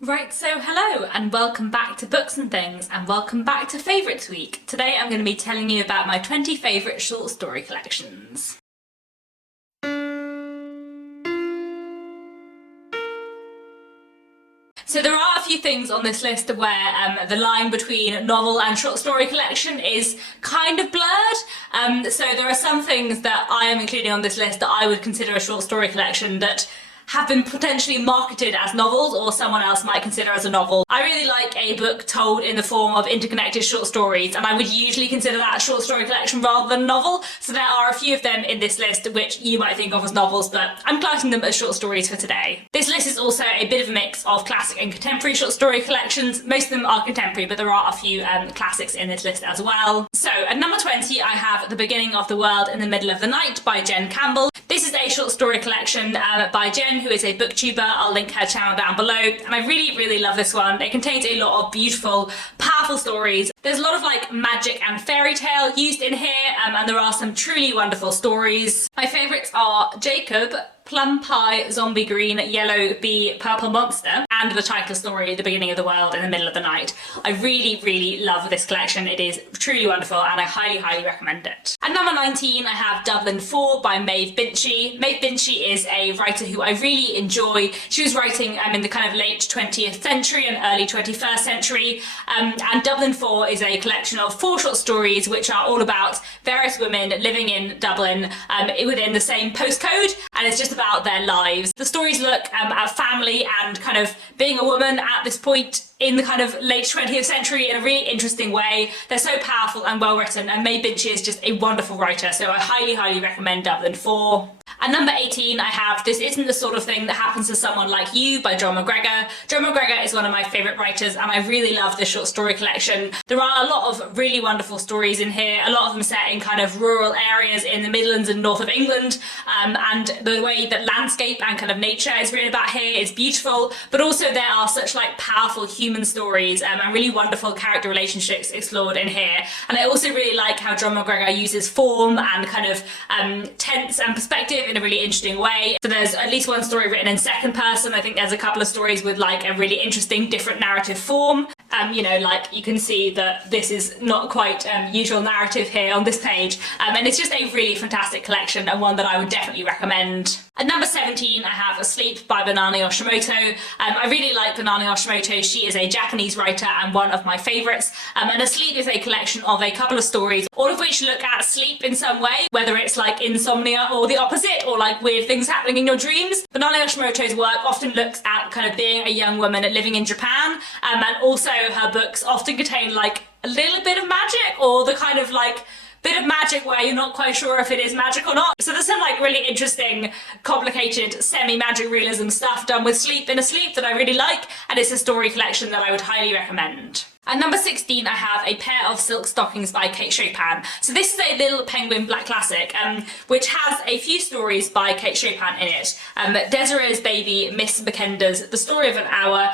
Right, so hello and welcome back to Books and Things and welcome back to Favourites Week. Today I'm going to be telling you about my 20 favourite short story collections. So there are a few things on this list where the line between novel and short story collection is kind of blurred. So there are some things that I am including on this list that I would consider a short story collection that have been potentially marketed as novels or someone else might consider as a novel. I really like a book told in the form of interconnected short stories, and I would usually consider that a short story collection rather than a novel. So there are a few of them in this list which you might think of as novels, but I'm classing them as short stories for today. This list is also a bit of a mix of classic and contemporary short story collections. Most of them are contemporary, but there are a few classics in this list as well. So at number 20 I have The Beginning of the World in the Middle of the Night by Jen Campbell. This is a short story collection by Jen, who is a booktuber. I'll link her channel down below, and I really love this one. It contains a lot of beautiful, powerful stories. There's a lot of like magic and fairy tale used in here, and there are some truly wonderful stories. My favourites are Jacob, Plum Pie, Zombie Green, Yellow Bee, Purple Monster, and the title story, The Beginning of the World in the Middle of the Night. I really love this collection. It is truly wonderful and I highly recommend it. At number 19 I have Dublin IV by Maeve Binchy. Maeve Binchy is a writer who I really enjoy. She was writing in the kind of late 20th century and early 21st century, and Dublin IV is a collection of 4 short stories which are all about various women living in Dublin within the same postcode, and it's just about their lives. The stories look at family and kind of being a woman at this point in the kind of late 20th century in a really interesting way. They're so powerful and well written, and Maeve Binchy is just a wonderful writer, so I highly recommend Dublin IV. At number 18 I have This Isn't the Sort of Thing That Happens to Someone Like You by John McGregor. John McGregor is one of my favourite writers and I really love this short story collection. There are a lot of really wonderful stories in here, a lot of them set in kind of rural areas in the Midlands and north of England, and the way that landscape and kind of nature is written about here is beautiful, but also there are such like powerful human stories and really wonderful character relationships explored in here. And I also really like how John McGregor uses form and kind of tense and perspective in a really interesting way. So there's at least one story written in second person. I think there's a couple of stories with like a really interesting different narrative form. You know, like you can see that this is not quite usual narrative here on this page, and it's just a really fantastic collection and one that I would definitely recommend. At number 17 I have Asleep by Banana Yoshimoto. I really like Banana Yoshimoto. She is a Japanese writer and one of my favourites, and Asleep is a collection of a couple of stories, all of which look at sleep in some way, whether it's like insomnia or the opposite, or like weird things happening in your dreams. Banana Yoshimoto's work often looks at kind of being a young woman living in Japan, and also her books often contain like a little bit of magic, or the kind of like bit of magic where you're not quite sure if it is magic or not. So there's some like really interesting, complicated, semi-magic realism stuff done with sleep in Asleep that I really like, and it's a story collection that I would highly recommend. At number 16 I have A Pair of Silk Stockings by Kate Chopin. So this is a little penguin black classic which has a few stories by Kate Chopin in it. Desiree's Baby, Miss Mackenda's, The Story of an Hour,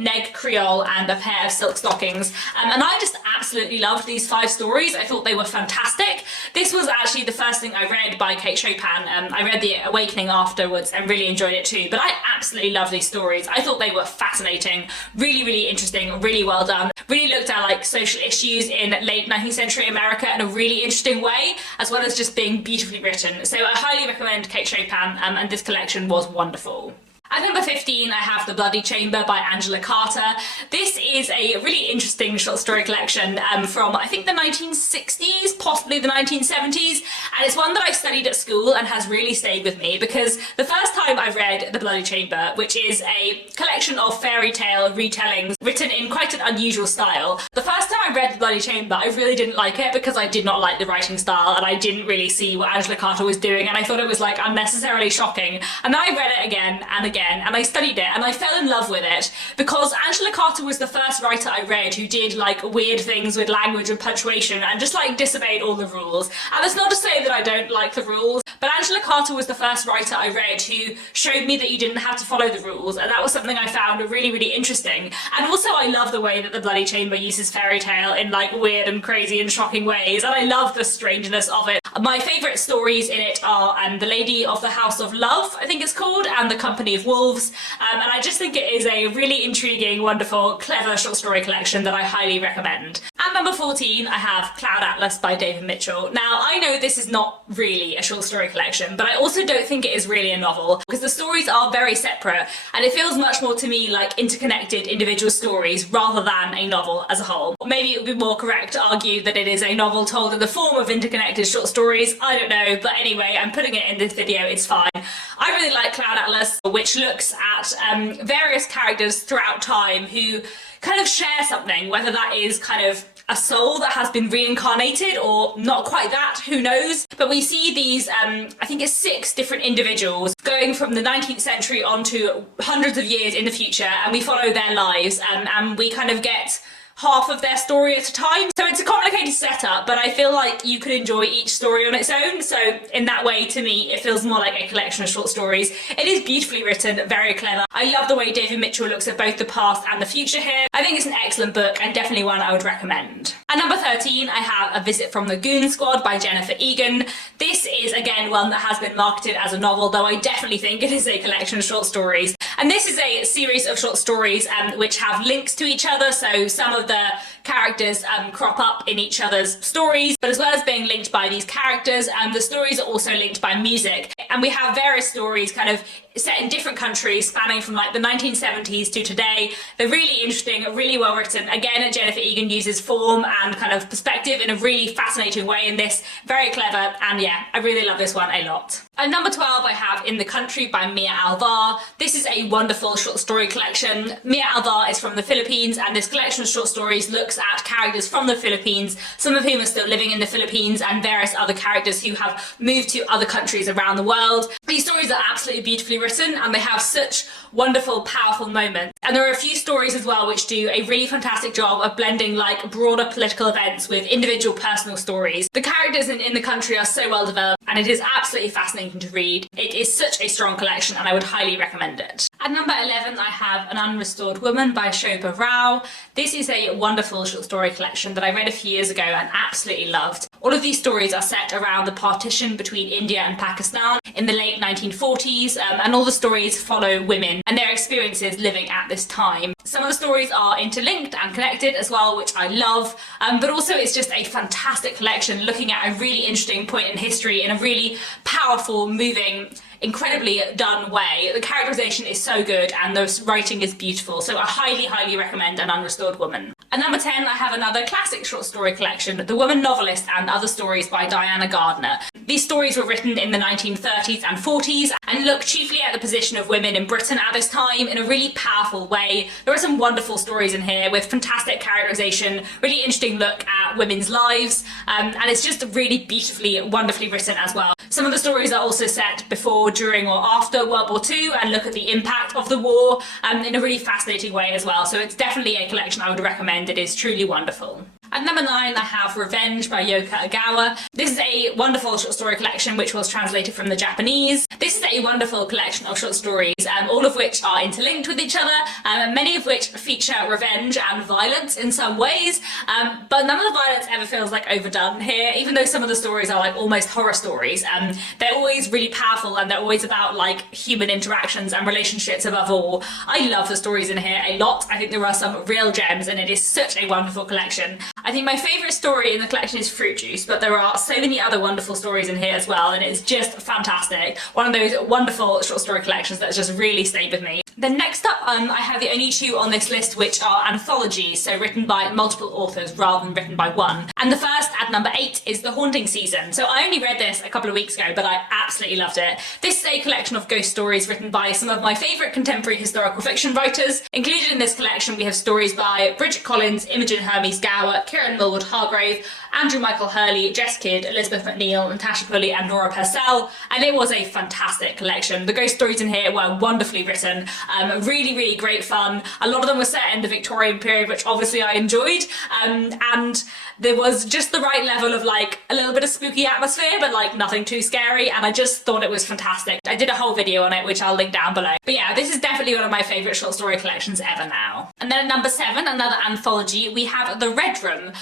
Neg Creole, and A Pair of Silk Stockings. And I just absolutely loved these 5 stories. I thought they were fantastic. This was actually the first thing I read by Kate Chopin. I read The Awakening afterwards and really enjoyed it too, but I absolutely love these stories. I thought they were fascinating, really interesting, really well done. Really looked at like social issues in late 19th century America in a really interesting way, as well as just being beautifully written. So I highly recommend Kate Chopin, and this collection was wonderful. At number 15 I have The Bloody Chamber by Angela Carter. This is a really interesting short story collection from I think the 1960s, possibly the 1970s, and it's one that I studied at school and has really stayed with me because the first time I read The Bloody Chamber, which is a collection of fairy tale retellings written in quite an unusual style, the first time I read The Bloody Chamber I really didn't like it because I did not like the writing style and I didn't really see what Angela Carter was doing, and I thought it was like unnecessarily shocking. And then I read it again and again and I studied it and I fell in love with it because Angela Carter was the first writer I read who did like weird things with language and punctuation and just like disobeyed all the rules. And that's not to say that I don't like the rules, But Angela Carter was the first writer I read who showed me that you didn't have to follow the rules, and that was something I found really, really interesting. And also I love the way that the Bloody Chamber uses fairy tale in like weird and crazy and shocking ways, and I love the strangeness of it. My favourite stories in it are The Lady of the House of Love, I think it's called, and The Company of Wolves, and I just think it is a really intriguing, wonderful, clever short story collection that I highly recommend. At number 14, I have Cloud Atlas by David Mitchell. Now, I know this is not really a short story collection, but I also don't think it is really a novel, because the stories are very separate, and it feels much more to me like interconnected individual stories rather than a novel as a whole. Or maybe it would be more correct to argue that it is a novel told in the form of interconnected short stories, I don't know, but anyway, I'm putting it in this video, it's fine. I really like Cloud Atlas, which looks at various characters throughout time who kind of share something, whether that is kind of a soul that has been reincarnated or not quite that, who knows. But we see these, I think it's 6 different individuals going from the 19th century on to hundreds of years in the future, and we follow their lives, and we kind of get half of their story at a time. So it's a complicated setup, but I feel like you could enjoy each story on its own. So in that way, to me, it feels more like a collection of short stories. It is beautifully written, very clever. I love the way David Mitchell looks at both the past and the future here. I think it's an excellent book and definitely one I would recommend. At number 13, I have A Visit from the Goon Squad by Jennifer Egan. This is, again, one that has been marketed as a novel, though I definitely think it is a collection of short stories. And this is a series of short stories which have links to each other, so some of the characters crop up in each other's stories, but as well as being linked by these characters, the stories are also linked by music. And we have various stories kind of set in different countries, spanning from like the 1970s to today. They're really interesting, really well written. Again, Jennifer Egan uses form and kind of perspective in a really fascinating way in this. Very clever, and yeah, I really love this one a lot. At number 12, I have In the Country by Mia Alvar. This is a wonderful short story collection. Mia Alvar is from the Philippines, and this collection of short stories looks at characters from the Philippines, some of whom are still living in the Philippines, and various other characters who have moved to other countries around the world. These stories are absolutely beautifully written, and they have such wonderful, powerful moments. And there are a few stories as well which do a really fantastic job of blending like broader political events with individual personal stories. The characters in the Country are so well developed, and it is absolutely fascinating to read. It is such a strong collection, and I would highly recommend it. At number 11, I have An Unrestored Woman by Shobha Rao. This is a wonderful short story collection that I read a few years ago and absolutely loved. All of these stories are set around the partition between India and Pakistan in the late 1940s, and all the stories follow women and their experiences living at this time. Some of the stories are interlinked and connected as well, which I love, but also it's just a fantastic collection looking at a really interesting point in history in a really powerful, moving, incredibly done way. The characterization is so good and the writing is beautiful, so I highly, highly recommend An Unrestored Woman. At number 10, I have another classic short story collection, The Woman Novelist and Other Stories by Diana Gardner. These stories were written in the 1930s and 40s and look chiefly at the position of women in Britain at this time in a really powerful way. There are some wonderful stories in here with fantastic characterization, really interesting look at women's lives, and it's just really beautifully, wonderfully written as well. Some of the stories are also set before, during or after World War II and look at the impact of the war in a really fascinating way as well. So it's definitely a collection I would recommend. It is truly wonderful. At number 9, I have Revenge by Yoko Ogawa. This is a wonderful short story collection which was translated from the Japanese. This is a wonderful collection of short stories, all of which are interlinked with each other, many of which feature revenge and violence in some ways, but none of the violence ever feels like overdone here, even though some of the stories are like almost horror stories. They're always really powerful, and they're always about like human interactions and relationships above all. I love the stories in here a lot. I think there are some real gems, and it is such a wonderful collection. I think my favourite story in the collection is Fruit Juice, but there are so many other wonderful stories in here as well, and it's just fantastic. One of those wonderful short story collections that's just really stayed with me. Then next up, I have the only 2 on this list which are anthologies, so written by multiple authors rather than written by one. And the first, at number 8, is The Haunting Season. So I only read this a couple of weeks ago, but I absolutely loved it. This is a collection of ghost stories written by some of my favourite contemporary historical fiction writers. Included in this collection we have stories by Bridget Collins, Imogen Hermes Gower, Kieran Millwood Hargrave, Andrew Michael Hurley, Jess Kidd, Elizabeth McNeil, Natasha Pulley and Nora Purcell, and it was a fantastic collection. The ghost stories in here were wonderfully written, really, really great fun. A lot of them were set in the Victorian period, which obviously I enjoyed, and there was just the right level of like a little bit of spooky atmosphere, but like nothing too scary, and I just thought it was fantastic. I did a whole video on it, which I'll link down below. But yeah, this is definitely one of my favourite short story collections ever now. And then at number 7, another anthology, we have The Red Room,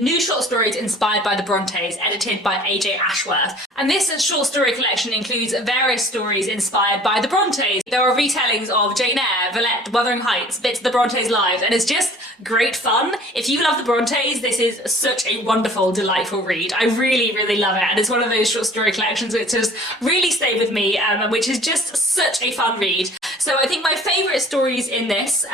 new short stories inspired by the Brontes, edited by AJ Ashworth. And this short story collection includes various stories inspired by the Brontes. There are retellings of Jane Eyre, Villette, Wuthering Heights, bits of the Brontes' lives, and it's just great fun. If you love the Brontes, this is such a wonderful, delightful read. I really, really love it, and it's one of those short story collections which has really stayed with me, and which is just such a fun read. So I think my favourite stories in this,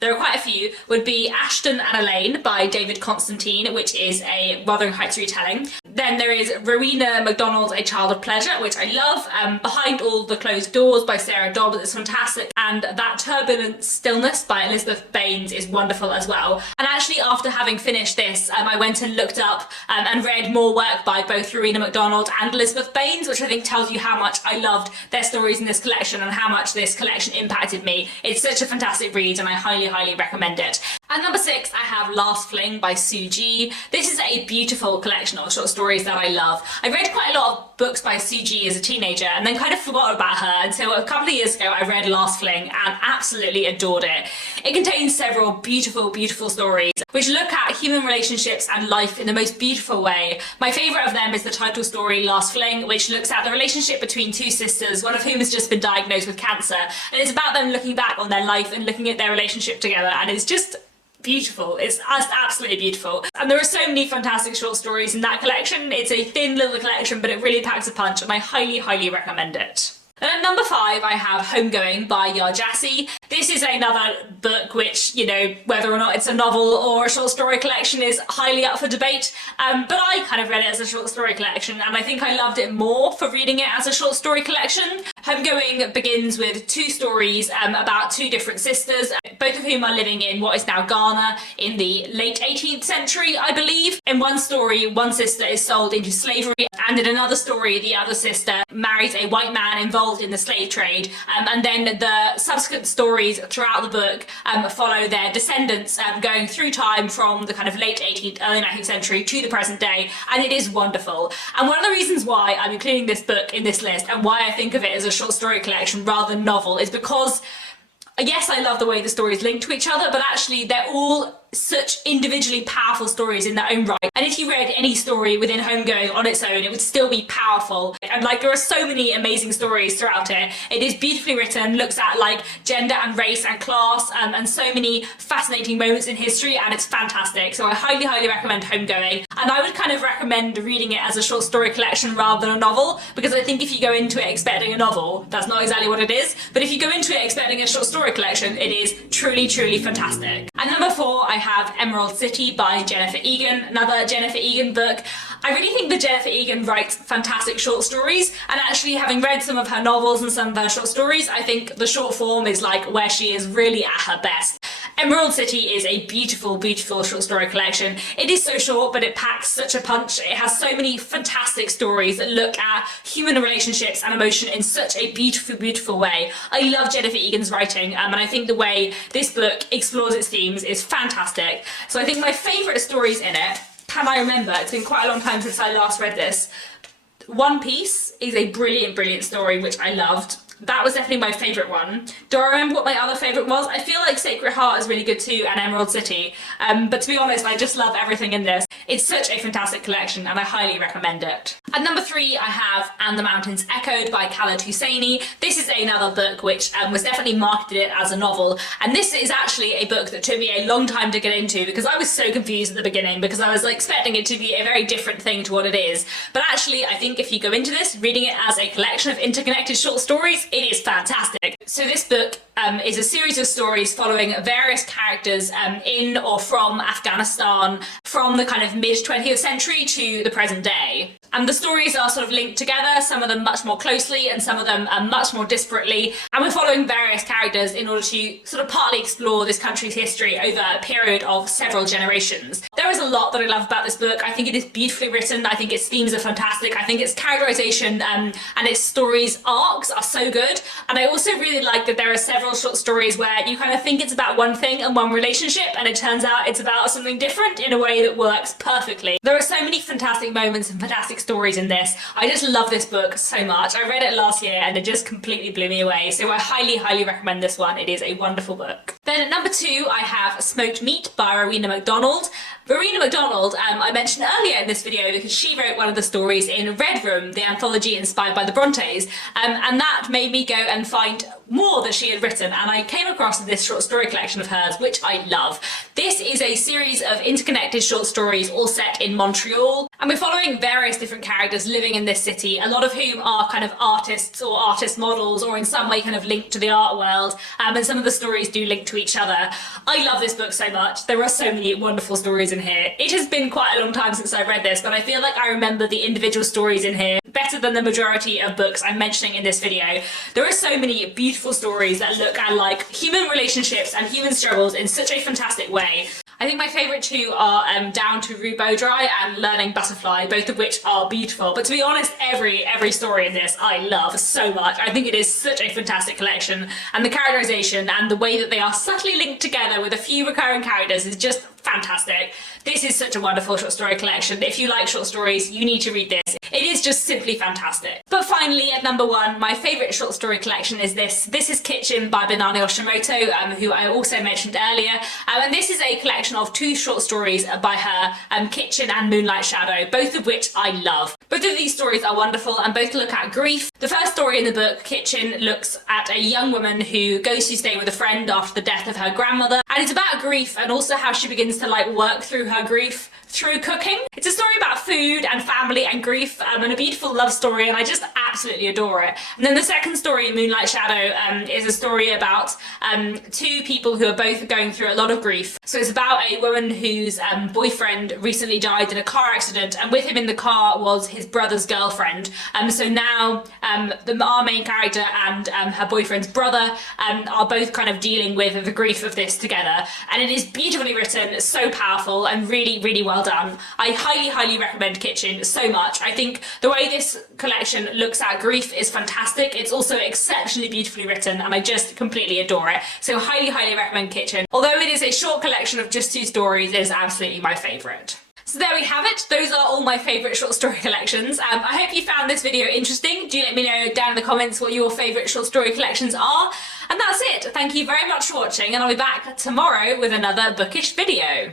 there are quite a few, would be Ashton and Elaine by David Constantine, which is a Wuthering Heights retelling. Then there is Rowena MacDonald's A Child of Pleasure, which I love. Behind All the Closed Doors by Sarah Dobbs is fantastic, and That Turbulent Stillness by Elizabeth Baines is wonderful as well. And actually, after having finished this, I went and looked up and read more work by both Rowena MacDonald and Elizabeth Baines, which I think tells you how much I loved their stories in this collection and how much this collection impacted me. It's such a fantastic read, and I highly, highly recommend it. At number 6, I have Last Fling by Sue G. This is a beautiful collection of short stories that I love. I read quite a lot of books by Sue G as a teenager and then kind of forgot about her until a couple of years ago I read Last Fling and absolutely adored it. It contains several beautiful, beautiful stories which look at human relationships and life in the most beautiful way. My favourite of them is the title story Last Fling, which looks at the relationship between two sisters, one of whom has just been diagnosed with cancer, and it's about them looking back on their life and looking at their relationship together, and it's just beautiful. It's just absolutely beautiful. And there are so many fantastic short stories in that collection. It's a thin little collection, but it really packs a punch, and I highly, highly recommend it. And at number 5, I have Homegoing by Yaa Gyasi. This is another book which, you know, whether or not it's a novel or a short story collection is highly up for debate, but I kind of read it as a short story collection, and I think I loved it more for reading it as a short story collection. Homegoing begins with 2 stories about 2 different sisters, both of whom are living in what is now Ghana in the late 18th century, I believe. In one story, one sister is sold into slavery, and in another story, the other sister marries a white man involved in the slave trade, and then the subsequent stories throughout the book follow their descendants going through time from the kind of late 18th, early 19th century to the present day, and it is wonderful. And one of the reasons why I'm including this book in this list and why I think of it as a short story collection rather than novel is because, yes, I love the way the stories link to each other, but actually they're all such individually powerful stories in their own right. And if you read any story within Homegoing on its own, it would still be powerful. And like, there are so many amazing stories throughout it. It is beautifully written, looks at like gender and race and class, and so many fascinating moments in history, and it's fantastic. So I highly, highly recommend Homegoing. And I would kind of recommend reading it as a short story collection rather than a novel, because I think if you go into it expecting a novel, that's not exactly what it is. But if you go into it expecting a short story collection, it is truly, truly fantastic. And number 4, I have Emerald City by Jennifer Egan, another Jennifer Egan book. I really think that Jennifer Egan writes fantastic short stories, and actually having read some of her novels and some of her short stories, I think the short form is like where she is really at her best. Emerald City is a beautiful, beautiful short story collection. It is so short, but it packs such a punch. It has so many fantastic stories that look at human relationships and emotion in such a beautiful, beautiful way. I love Jennifer Egan's writing, and I think the way this book explores its themes is fantastic. So I think my favourite stories in it, can I remember, it's been quite a long time since I last read this. One Piece is a brilliant, brilliant story which I loved. That was definitely my favourite one. Do I remember what my other favourite was? I feel like Sacred Heart is really good too, and Emerald City. But to be honest, I just love everything in this. It's such a fantastic collection, and I highly recommend it. At number 3, I have And the Mountains Echoed by Khaled Hosseini. This is another book which was definitely marketed as a novel, and this is actually a book that took me a long time to get into because I was so confused at the beginning because I was expecting it to be a very different thing to what it is. But actually, I think if you go into this reading it as a collection of interconnected short stories, it is fantastic. So this book is a series of stories following various characters in or from Afghanistan from the kind of mid-20th century to the present day. And the stories are sort of linked together, some of them much more closely and some of them much more disparately. And we're following various characters in order to sort of partly explore this country's history over a period of several generations. There is a lot that I love about this book. I think it is beautifully written. I think its themes are fantastic. I think its characterization and its stories arcs are so good. And I also really like that there are several short stories where you kind of think it's about one thing and one relationship, and it turns out it's about something different in a way that works perfectly. There are so many fantastic moments and fantastic stories in this. I just love this book so much. I read it last year and it just completely blew me away. So I highly, highly recommend this one. It is a wonderful book. Then at number 2, I have Smoked Meat by Rowena McDonald. Rowena McDonald, I mentioned earlier in this video because she wrote one of the stories in Red Room, the anthology inspired by the Brontes, and that made me go and find more that she had written, and I came across this short story collection of hers, which I love. This is a series of interconnected short stories all set in Montreal, and we're following various different characters living in this city, a lot of whom are kind of artists or artist models or in some way kind of linked to the art world, and some of the stories do link to each other. I love this book so much. There are so many wonderful stories in here. It has been quite a long time since I read this, but I feel like I remember the individual stories in here better than the majority of books I'm mentioning in this video. There are so many beautiful stories that look at like human relationships and human struggles in such a fantastic way. I think my favourite two are Down to Rue Beaudry and Learning Butterfly, both of which are beautiful. But to be honest, every story in this I love so much. I think it is such a fantastic collection, and the characterization and the way that they are subtly linked together with a few recurring characters is just fantastic. This is such a wonderful short story collection. If you like short stories, you need to read this. It is just simply fantastic. But finally, at number 1, my favourite short story collection is this. This is Kitchen by Banani Yoshimoto, who I also mentioned earlier. And this is a collection of 2 short stories by her, Kitchen and Moonlight Shadow, both of which I love. Both of these stories are wonderful and both look at grief. The first story in the book, Kitchen, looks at a young woman who goes to stay with a friend after the death of her grandmother. And it's about grief and also how she begins to like work through her grief through cooking. It's a story about food and family and grief, and a beautiful love story, and I just absolutely adore it. And then the second story, Moonlight Shadow, is a story about 2 people who are both going through a lot of grief. So it's about a woman whose boyfriend recently died in a car accident, and with him in the car was his brother's girlfriend. So now our main character and her boyfriend's brother are both kind of dealing with the grief of this together. And it is beautifully written, so powerful, and really, really well done. I highly, highly recommend Kitchen so much. I think the way this collection looks at grief is fantastic. It's also exceptionally beautifully written, and I just completely adore it. So highly, highly recommend Kitchen. Although it is a short collection of just 2 stories, it is absolutely my favourite. So there we have it. Those are all my favourite short story collections. I hope you found this video interesting. Do let me know down in the comments what your favourite short story collections are. And that's it. Thank you very much for watching, and I'll be back tomorrow with another bookish video.